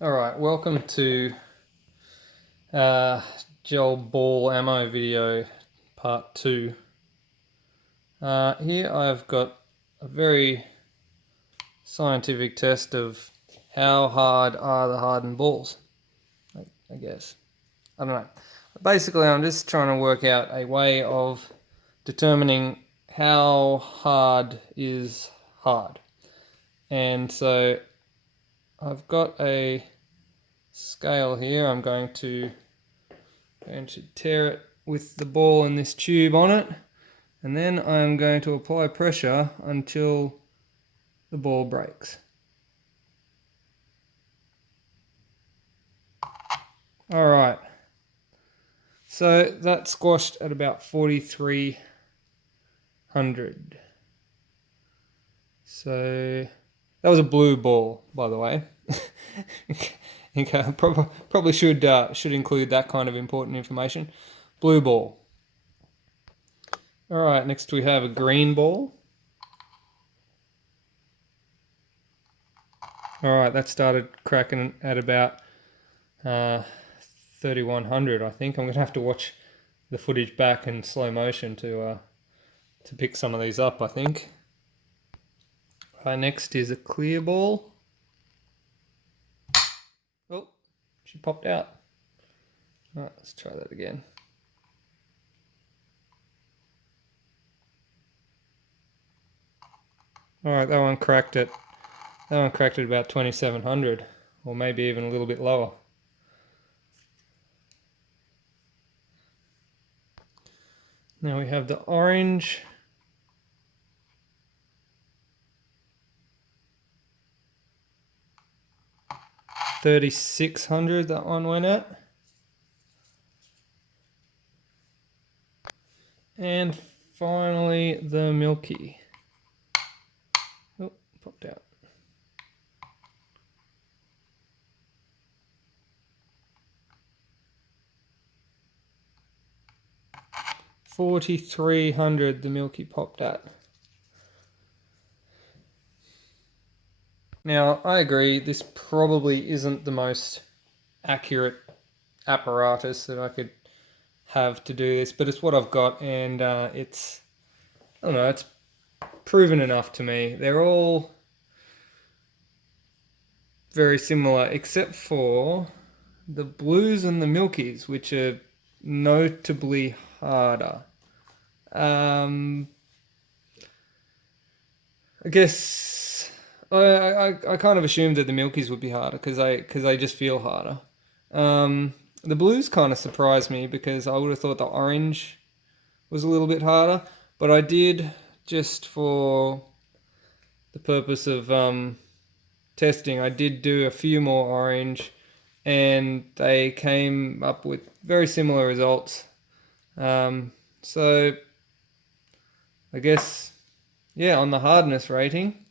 Alright, welcome to gel ball ammo video part 2. Here I've got a very scientific test of how hard are the hardened balls, I guess. I don't know. Basically, I'm just trying to work out a way of determining how hard is hard. And so I've got a scale here. I'm going to tear it with the ball in this tube on it, and then I'm going to apply pressure until the ball breaks. Alright, so that squashed at about 4,300. So that was a blue ball, by the way. Okay, probably should include that kind of important information. Blue ball. Alright, next we have a green ball. Alright, that started cracking at about 3,100, I think. I'm going to have to watch the footage back in slow motion to pick some of these up, I think. Next is a clear ball. Oh, she popped out. Alright, let's try that again. Alright, that one cracked at about 2,700, or maybe even a little bit lower. Now we have the orange. $3,600 that one went at. And finally the Milky. Oh, popped out. $4,300 the Milky popped at. Now, I agree, this probably isn't the most accurate apparatus that I could have to do this, but it's what I've got, and it's proven enough to me. They're all very similar, except for the blues and the Milkies, which are notably harder. I guess I kind of assumed that the Milkies would be harder because they just feel harder. The blues kind of surprised me because I would have thought the orange was a little bit harder, but I did, just for the purpose of testing, I did do a few more orange, and they came up with very similar results. So I guess, yeah, on the hardness rating,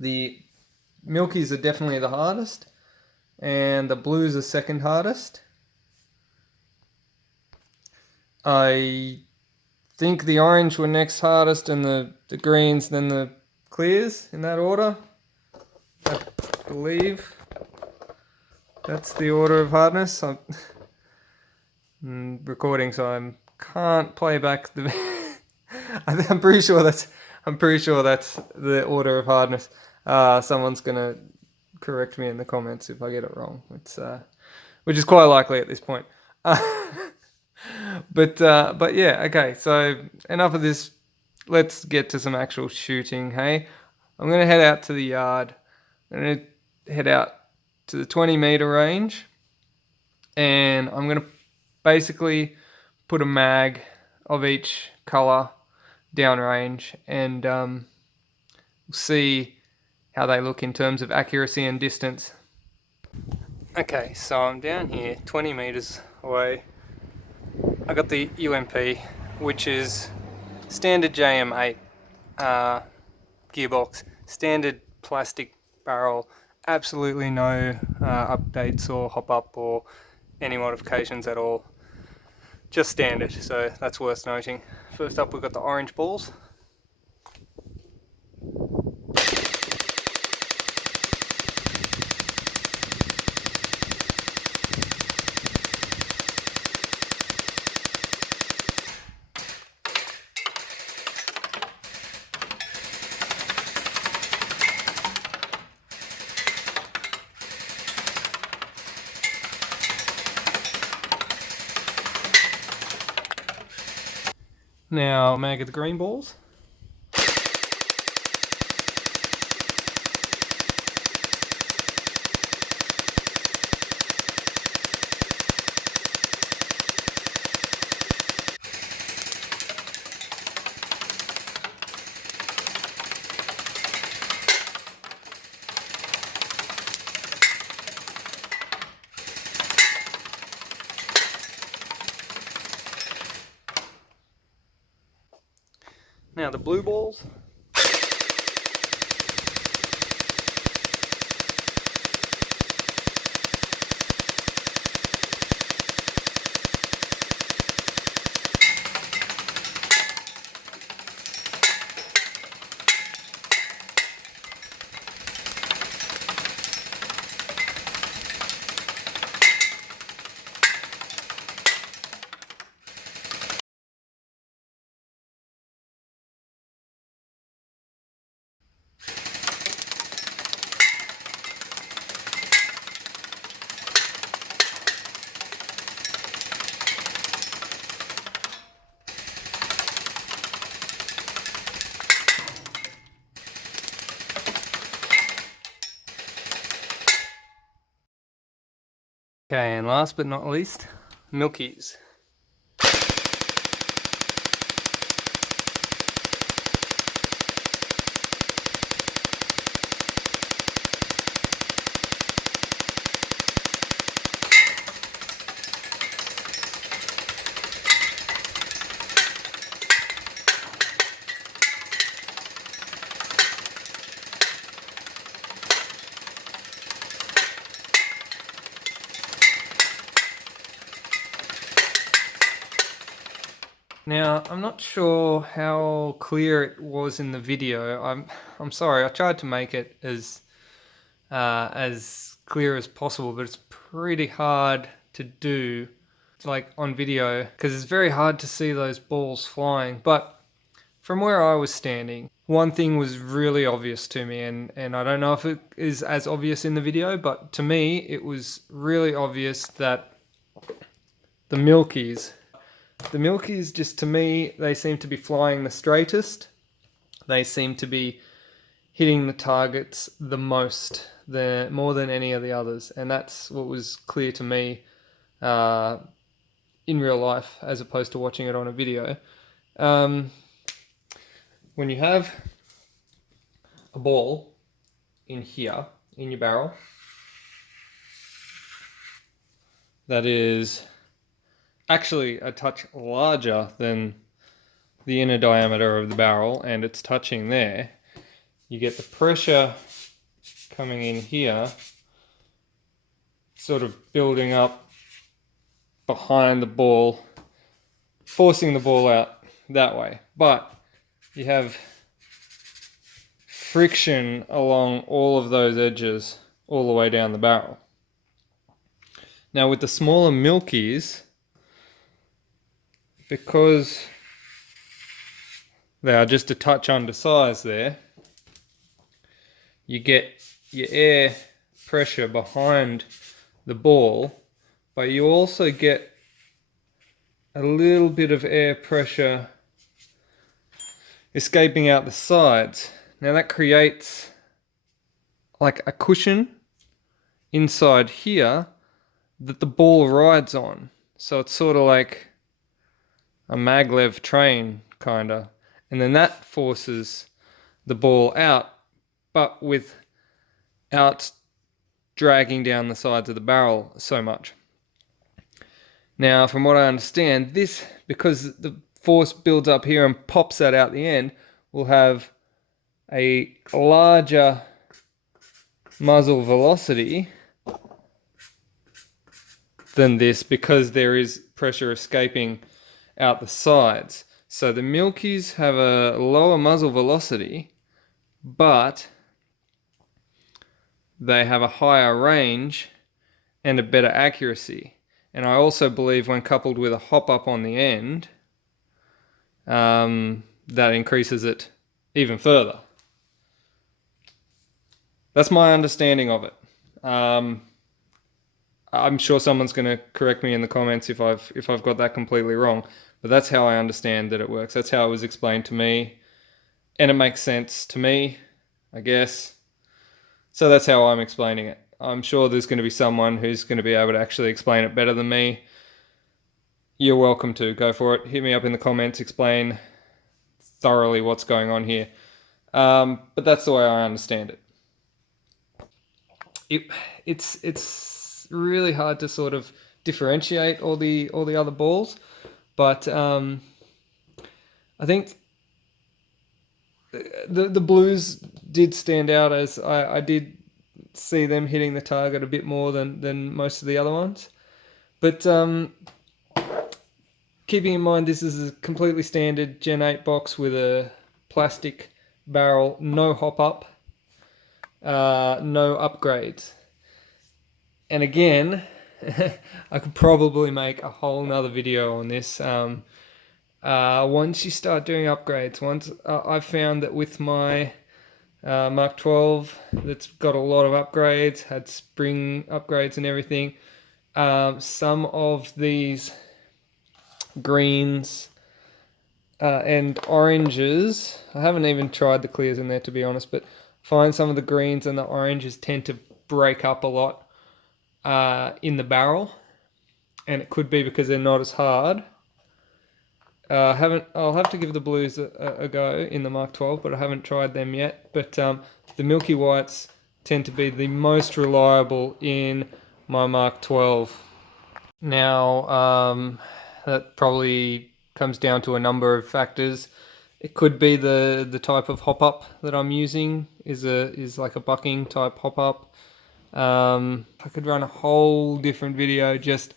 the Milkies are definitely the hardest, and the blues are second hardest. I think the orange were next hardest, and the greens, then the clears, in that order. I believe that's the order of hardness. I'm recording, so I can't play back the. I'm pretty sure that's the order of hardness. Someone's gonna correct me in the comments if I get it wrong. Which is quite likely at this point. But yeah, okay. So enough of this. Let's get to some actual shooting. Hey, I'm gonna head out to the yard. I'm gonna head out to the 20-meter range, and I'm gonna basically put a mag of each color downrange, and see how they look in terms of accuracy and distance. Okay, so I'm down here 20 meters away. I got the UMP, which is standard JM8 gearbox, standard plastic barrel, absolutely no updates or hop-up or any modifications at all. Just standard, so that's worth noting. First up, we've got the orange balls. Now, may I get the green balls? Now the blue balls. Okay, and last but not least, Milkies. Now, I'm not sure how clear it was in the video. I'm sorry. I tried to make it as clear as possible, but it's pretty hard to do, like on video, because it's very hard to see those balls flying. But from where I was standing, one thing was really obvious to me, and I don't know if it is as obvious in the video, but to me, it was really obvious that the Milkies, just to me, they seem to be flying the straightest. They seem to be hitting the targets the most, more than any of the others. And that's what was clear to me in real life, as opposed to watching it on a video. When you have a ball in here, in your barrel, that is actually a touch larger than the inner diameter of the barrel, and it's touching there, you get the pressure coming in here, sort of building up behind the ball, forcing the ball out that way. But you have friction along all of those edges all the way down the barrel. Now with the smaller Milkies, because they are just a touch undersized there, you get your air pressure behind the ball, but you also get a little bit of air pressure escaping out the sides. Now that creates like a cushion inside here that the ball rides on. So it's sort of like a maglev train, kinda. And then that forces the ball out, but without dragging down the sides of the barrel so much. Now, from what I understand, this, because the force builds up here and pops that out the end, will have a larger muzzle velocity than this, because there is pressure escaping out the sides. So the Milkies have a lower muzzle velocity, but they have a higher range and a better accuracy. And I also believe when coupled with a hop up on the end, that increases it even further. That's my understanding of it. I'm sure someone's going to correct me in the comments if I've got that completely wrong. But that's how I understand that it works. That's how it was explained to me. And it makes sense to me, I guess. So that's how I'm explaining it. I'm sure there's going to be someone who's going to be able to actually explain it better than me. You're welcome to. Go for it. Hit me up in the comments. Explain thoroughly what's going on here. But that's the way I understand it. It's really hard to sort of differentiate all the other balls, but I think the blues did stand out, as I did see them hitting the target a bit more than most of the other ones. But keeping in mind this is a completely standard Gen 8 box with a plastic barrel, no hop up, no upgrades. And again, I could probably make a whole nother video on this. Once you start doing upgrades, I've found that with my Mark 12 that's got a lot of upgrades, had spring upgrades and everything, some of these greens and oranges, I haven't even tried the clears in there to be honest, but find some of the greens and the oranges tend to break up a lot in the barrel, and it could be because they're not as hard. I'll have to give the blues a go in the Mark 12, but I haven't tried them yet. But the Milky Whites tend to be the most reliable in my Mark 12. Now, that probably comes down to a number of factors. It could be the type of hop up that I'm using is like a bucking type hop up. I could run a whole different video just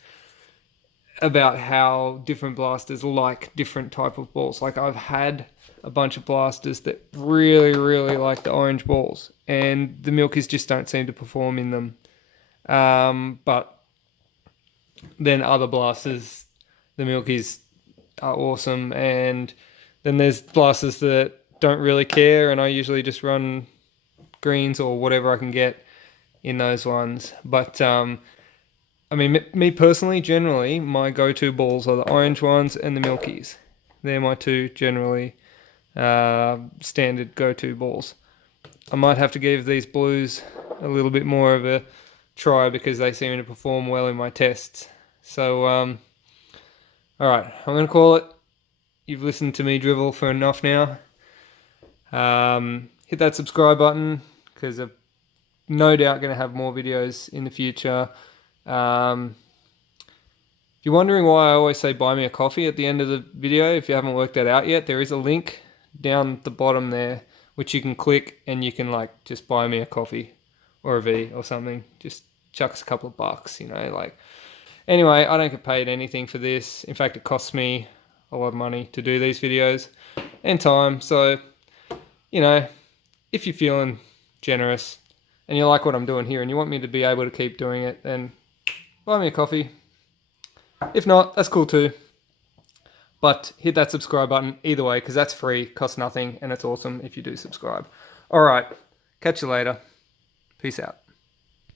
about how different blasters like different type of balls. Like I've had a bunch of blasters that really like the orange balls, and the Milkies just don't seem to perform in them. But then other blasters, the Milkies are awesome, and then there's blasters that don't really care, and I usually just run greens or whatever I can get in those ones. But I mean, me personally, generally, my go-to balls are the orange ones and the Milkies. They're my two generally standard go-to balls. I might have to give these blues a little bit more of a try because they seem to perform well in my tests. So, all right, I'm going to call it. You've listened to me drivel for enough now. Hit that subscribe button because I'm no doubt going to have more videos in the future. If you're wondering why I always say buy me a coffee at the end of the video, if you haven't worked that out yet, there is a link down the bottom there which you can click and you can like just buy me a coffee or a V or something. Just chuck us a couple of bucks, you know, like. Anyway, I don't get paid anything for this. In fact, it costs me a lot of money to do these videos and time. So, you know, if you're feeling generous and you like what I'm doing here and you want me to be able to keep doing it, then buy me a coffee. If not, that's cool too. But hit that subscribe button either way, because that's free, costs nothing, and it's awesome if you do subscribe. All right, catch you later. Peace out.